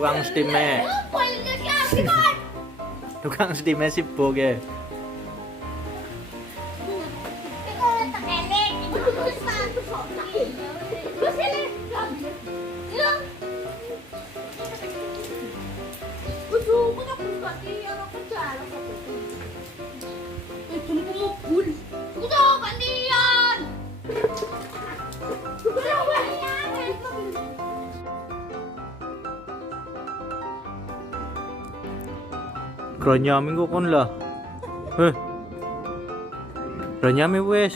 tukang steam แม่ tukang steam แม่10 po kìa. Kronyamin ko kun la. Kronyamin wes.